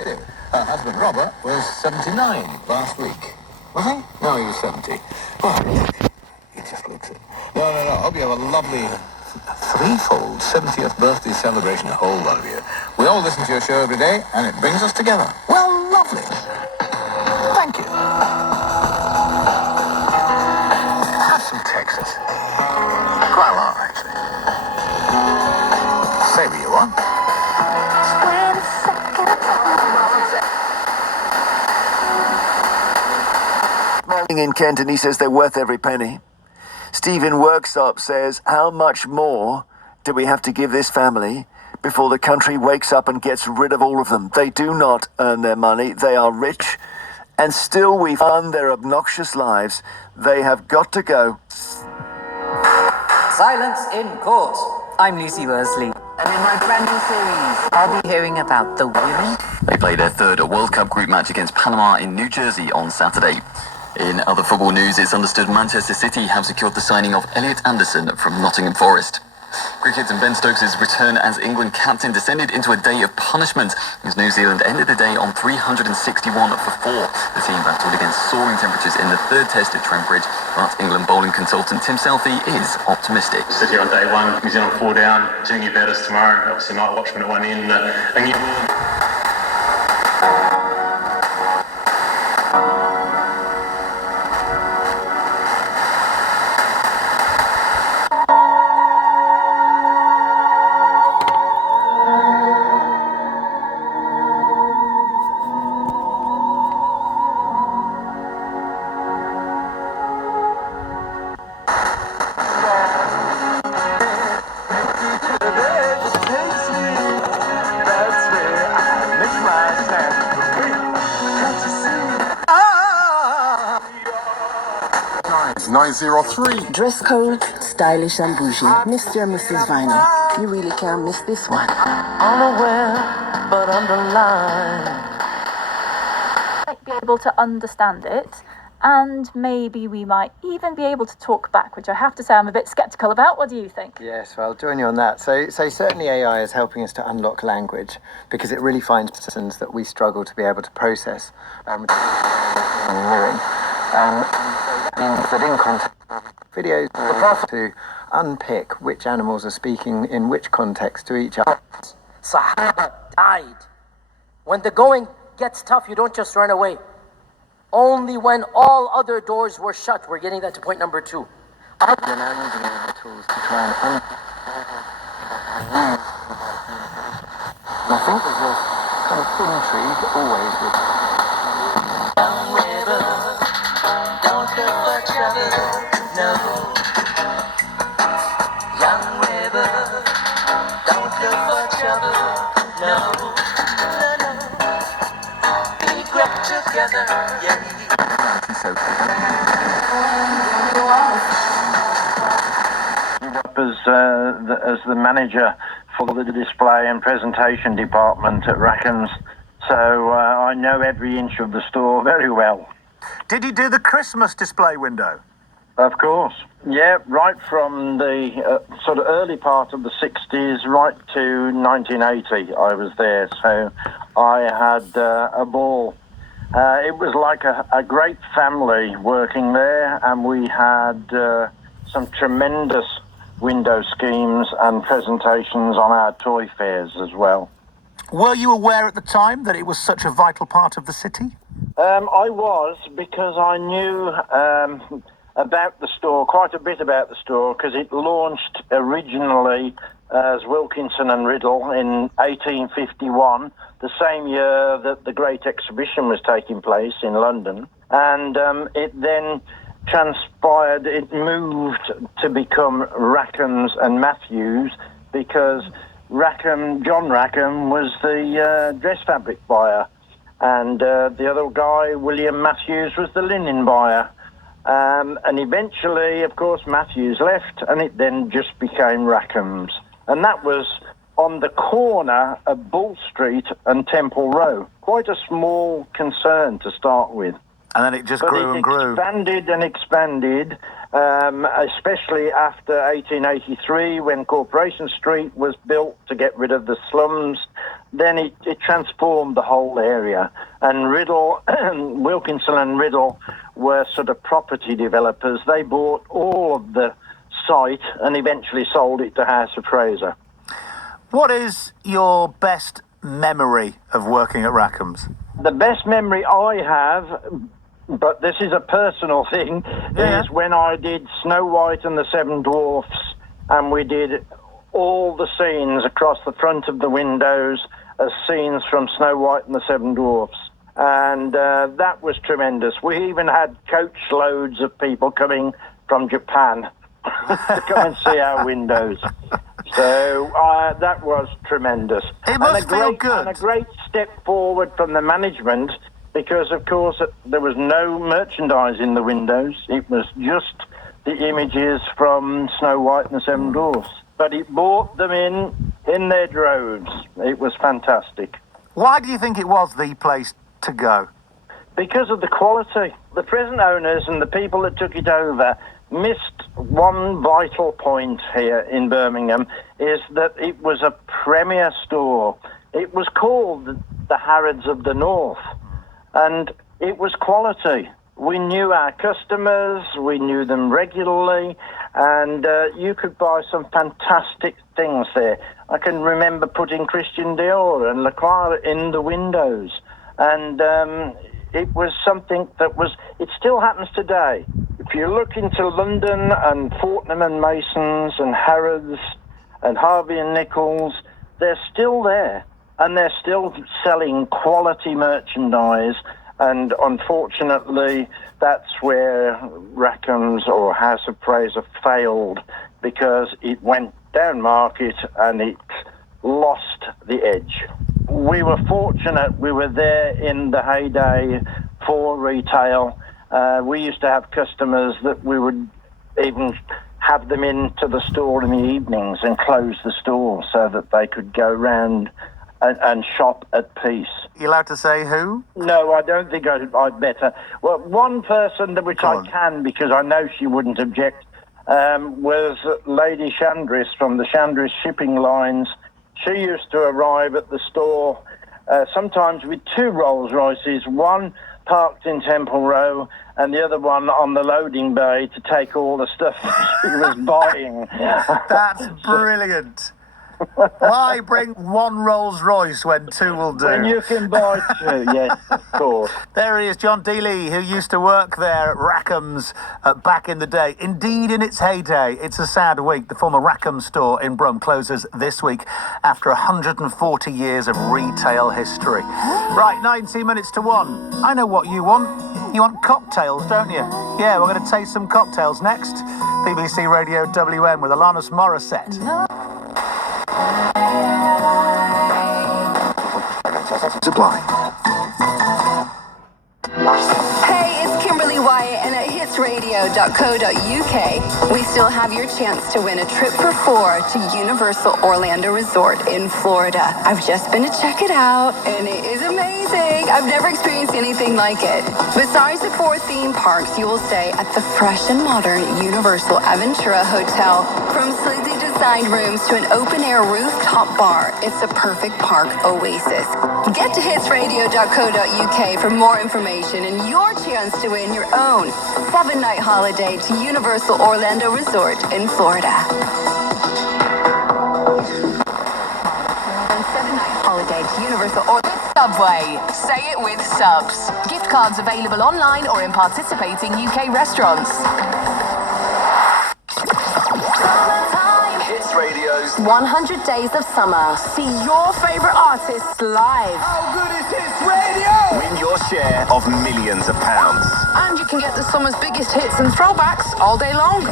Her husband Robert was 79 last week. Was he? No, he was 70. Well, he just looks it. No. I hope you have a lovely threefold 70th birthday celebration, a whole lot of you. We all listen to your show every day, and it brings us together. Well, lovely. Thank you. Have some Texas. Quite a lot, actually. Say what you want. In Kent, and he says they're worth every penny. Stephen Worksop says, how much more do we have to give this family before the country wakes up and gets rid of all of them? They do not earn their money. They are rich, and still we fund their obnoxious lives. They have got to go. Silence in court. I'm Lucy Worsley, and in my brand new series, I'll be hearing about the women. They play their third World Cup group match against Panama in New Jersey on Saturday. In other football news, it's understood Manchester City have secured the signing of Elliot Anderson from Nottingham Forest. Cricket and Ben Stokes' return as England captain descended into a day of punishment as New Zealand ended the day on 361 for 4. The team battled against soaring temperatures in the third test at Trent Bridge, but England bowling consultant Tim Southey is optimistic. City on day one, New Zealand 4 down, 2 new batters tomorrow. Obviously night watchman at one end, a new... It's 903. Dress code, stylish and bougie. Mr. and Mrs. Vinyl. You really can't miss this one. Unaware, but underlined. Might be able to understand it, and maybe we might even be able to talk back, which I have to say I'm a bit sceptical about. What do you think? Yes, well, I'll join you on that. So certainly AI is helping us to unlock language because it really finds patterns that we struggle to be able to process. But in context, videos to unpick which animals are speaking in which context to each other. Sahaba died. When the going gets tough, you don't just run away. Only when all other doors were shut. We're getting that to point number 2. You're now using the tools to try and I think there's a kind of intrigue always with... As the manager for the display and presentation department at Rackham's, so I know every inch of the store very well. Did you do the Christmas display window? Of course. Yeah, right from the sort of early part of the 60s right to 1980 I was there, so I had a ball. It was like a great family working there, and we had some tremendous window schemes and presentations on our toy fairs as well. Were you aware at the time that it was such a vital part of the city? I was, because I knew about the store, quite a bit about the store, because it launched originally as Wilkinson and Riddle in 1851, the same year that the Great Exhibition was taking place in London. And it then transpired, it moved to become Rackham's and Matthews, because John Rackham was the dress fabric buyer, and the other guy, William Matthews, was the linen buyer. And eventually, of course, Matthews left, and it then just became Rackham's. And that was on the corner of Bull Street and Temple Row. Quite a small concern to start with. And then it just grew and grew. Expanded and expanded, especially after 1883, when Corporation Street was built to get rid of the slums then it transformed the whole area. And Riddle, Wilkinson and Riddle were sort of property developers. They bought all of the site and eventually sold it to House of Fraser. What is your best memory of working at Rackham's? The best memory I have, but this is a personal thing, is when I did Snow White and the Seven Dwarfs, and we did all the scenes across the front of the windows as scenes from Snow White and the Seven Dwarfs. And that was tremendous. We even had coach loads of people coming from Japan to come and see our windows. So that was tremendous. It must feel good. And a great step forward from the management, because, of course, there was no merchandise in the windows. It was just the images from Snow White and the Seven Dwarfs. But it brought them in their droves. It was fantastic. Why do you think it was the place to go? Because of the quality. The present owners and the people that took it over missed one vital point here in Birmingham, is that it was a premier store. It was called the Harrods of the North, and it was quality. We knew our customers, we knew them regularly, and you could buy some fantastic things there. I can remember putting Christian Dior and Lacroix in the windows, and it was something that was, it still happens today. If you look into London and Fortnum and Masons and Harrods and Harvey and Nichols, they're still there, and they're still selling quality merchandise. And unfortunately, that's where Rackham's or House of Fraser failed, because it went down market and it lost the edge. We were fortunate we were there in the heyday for retail. We used to have customers that we would even have them into the store in the evenings and close the store so that they could go round and shop at peace. You allowed to say who? No, I don't think I'd better. Well, one person which I can, because I know she wouldn't object, was Lady Chandris from the Chandris shipping lines. She used to arrive at the store sometimes with two Rolls Royces, one parked in Temple Row and the other one on the loading bay to take all the stuff she was buying. That's brilliant. Why bring one Rolls Royce when two will do? When you can buy two, yes, of course. There he is, John Dealey, who used to work there at Rackham's back in the day. Indeed, in its heyday. It's a sad week. The former Rackham store in Brum closes this week after 140 years of retail history. Right, 19 minutes to 1. I know what you want. You want cocktails, don't you? Yeah, we're going to taste some cocktails next. BBC Radio WM with Alanis Morissette. Supply. Hey, it's Kimberly Wyatt, and at hitsradio.co.uk, we still have your chance to win a trip for 4 to Universal Orlando Resort in Florida. I've just been to check it out, and it is amazing. I've never experienced anything like it. Besides the 4 theme parks, you will stay at the fresh and modern Universal Aventura Hotel. From sleazy designed rooms to an open-air rooftop bar, it's a perfect park oasis. Get to hitsradio.co.uk for more information and your chance to win your own 7-night holiday to Universal Orlando Resort in Florida. 7-night holiday to Universal Orlando. Subway. Say it with subs. Gift cards available online or in participating UK restaurants. Hits Radio's 100 Days of Summer. See your favorite artists live. How good is Hits Radio? Win your share of millions of pounds. And you can get the summer's biggest hits and throwbacks all day long.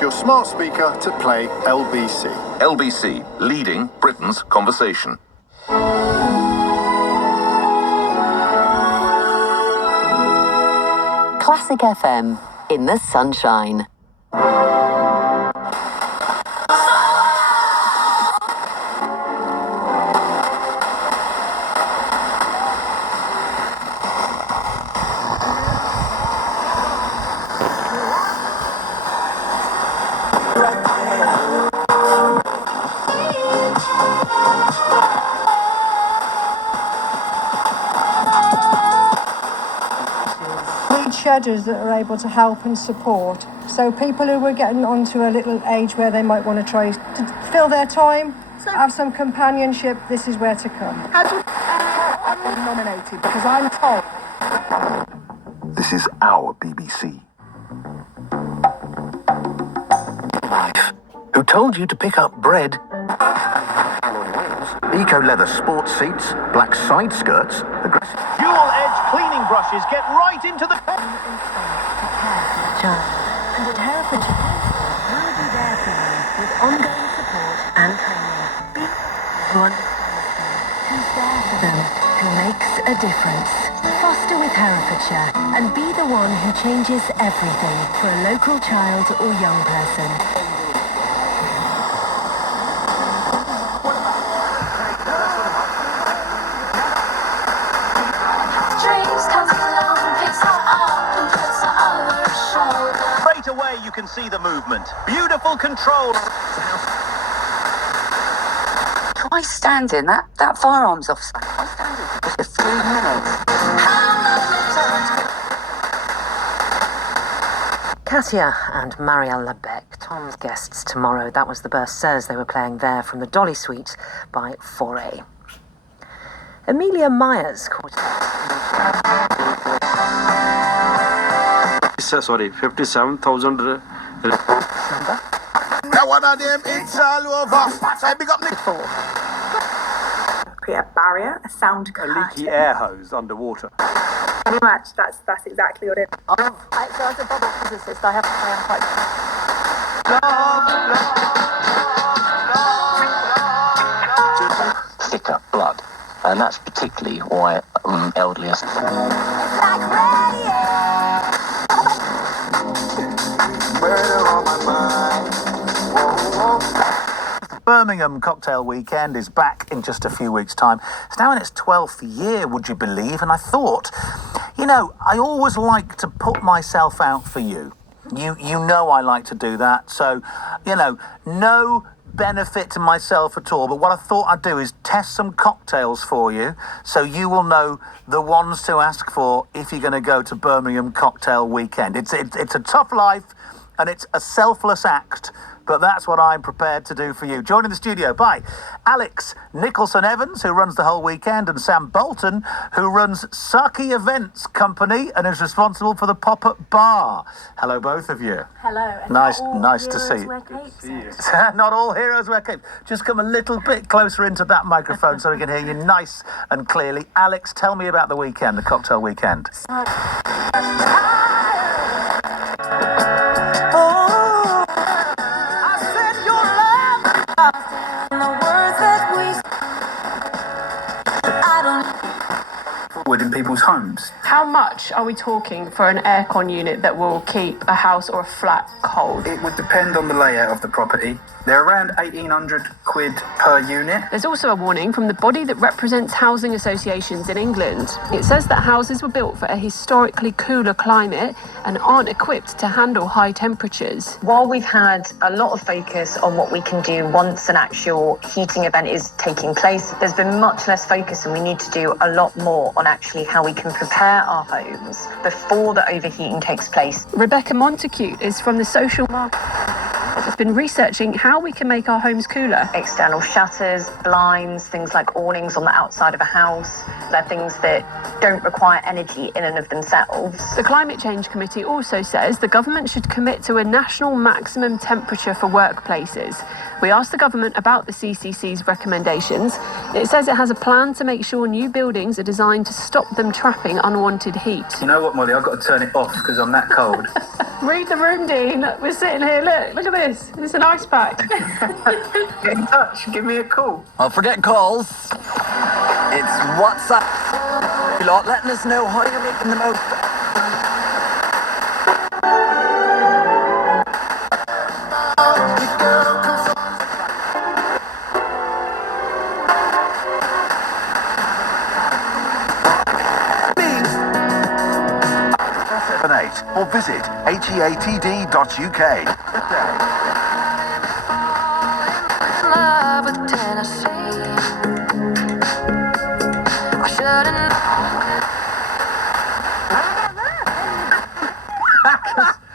Your smart speaker to play LBC. LBC, leading Britain's conversation. Classic FM in the sunshine. Schedules that are able to help and support. So people who are getting onto a little age where they might want to try to fill their time, have some companionship, this is where to come. How do you I've been nominated because I'm told. This is our BBC. Life. Who told you to pick up bread? Eco leather sports seats, black side skirts, aggressive. Dual edge cleaning brushes get right into the. And at Herefordshire Council, we'll be there for you with ongoing support and training. Be who understands them, who's there for them, who makes a difference. Foster with Herefordshire and be the one who changes everything for a local child or young person. Straight away you can see the movement. Beautiful control. Try standing. That firearms officer. Try standing for just a few minutes. Katia and Marielle Lebec, Tom's guests tomorrow. That was the Burst says they were playing there from the Dolly Suite by Foray. Amelia Myers caught. Sorry, 57,000. Number? Now one of them, it's all over. I big up Nick. Create a barrier, a sound curtain. A leaky air hose underwater. Pretty much, that's exactly what it is. So as a bubble physicist, I have to say I'm quite... Thicker blood, and that's particularly why elderly are... Birmingham Cocktail Weekend is back in just a few weeks' time. It's now in its 12th year, would you believe? And I thought, I always like to put myself out for you. You know I like to do that. So, no benefit to myself at all. But what I thought I'd do is test some cocktails for you so you will know the ones to ask for if you're going to go to Birmingham Cocktail Weekend. It's a tough life and it's a selfless act. But that's what I'm prepared to do for you. Joined in the studio by Alex Nicholson-Evans, who runs the whole weekend, and Sam Bolton, who runs Saki Events Company and is responsible for the pop-up bar. Hello, both of you. Hello. Nice to see you. Not all heroes wear capes. Just come a little bit closer into that microphone so we can hear you nice and clearly. Alex, tell me about the weekend, the cocktail weekend. In people's homes. How much are we talking for an aircon unit that will keep a house or a flat cold? It would depend on the layout of the property. They're around 1,800 quid per unit. There's also a warning from the body that represents housing associations in England. It says that houses were built for a historically cooler climate and aren't equipped to handle high temperatures. While we've had a lot of focus on what we can do once an actual heating event is taking place, there's been much less focus, and we need to do a lot more on actually how we can prepare our homes before the overheating takes place. Rebecca Montacute is from the Social Market that's been researching how we can make our homes cooler. External shutters, blinds, things like awnings on the outside of a house. They're things that don't require energy in and of themselves. The Climate Change Committee also says the government should commit to a national maximum temperature for workplaces. We asked the government about the CCC's recommendations. It says it has a plan to make sure new buildings are designed to stop them trapping unwanted heat. You know what, Molly? I've got to turn it off because I'm that cold. Read the room, Dean. We're sitting here. Look at this. It's an ice pack. Get in touch. Give me a call. Well, forget calls. It's WhatsApp. You lot letting us know how you're making the most. support or visit heatd.uk. Love with Tennessee. I shouldn't.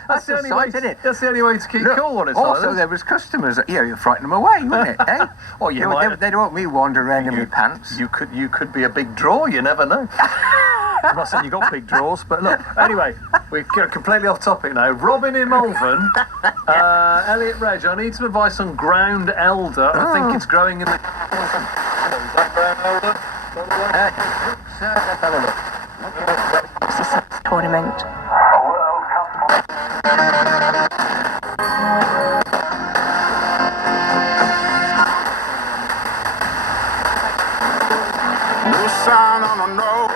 That's the only way, isn't it? That's the only way to keep cool on a Also, silence. there was customers. You frighten them away, wouldn't it? Eh? Well, you might. They don't want me wandering around in my pants. You could be a big draw. You never know. I'm not saying you got big draws, but look. Anyway, we're completely off topic now. Robin in Malvern, Elliot Reg. I need some advice on ground elder. I think it's growing in the. Tournament. No sign on the road.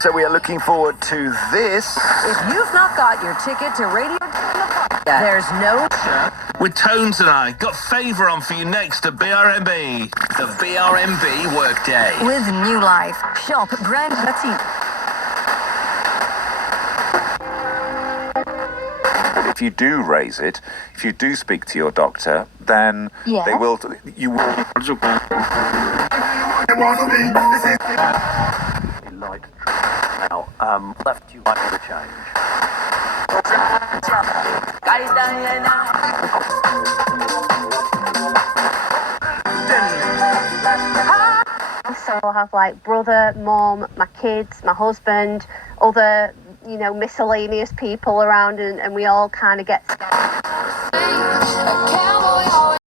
So we are looking forward to this. If you've not got your ticket to Radio there's no... With Tones and I, got favour on for you next at BRMB. The BRMB Workday. With New Life. Shop brand Betty. If you do raise it, if you do speak to your doctor, then they will. You will. Light. Now, left you like the change. So I'll have like brother, mum, my kids, my husband, other, miscellaneous people around, and we all kind of get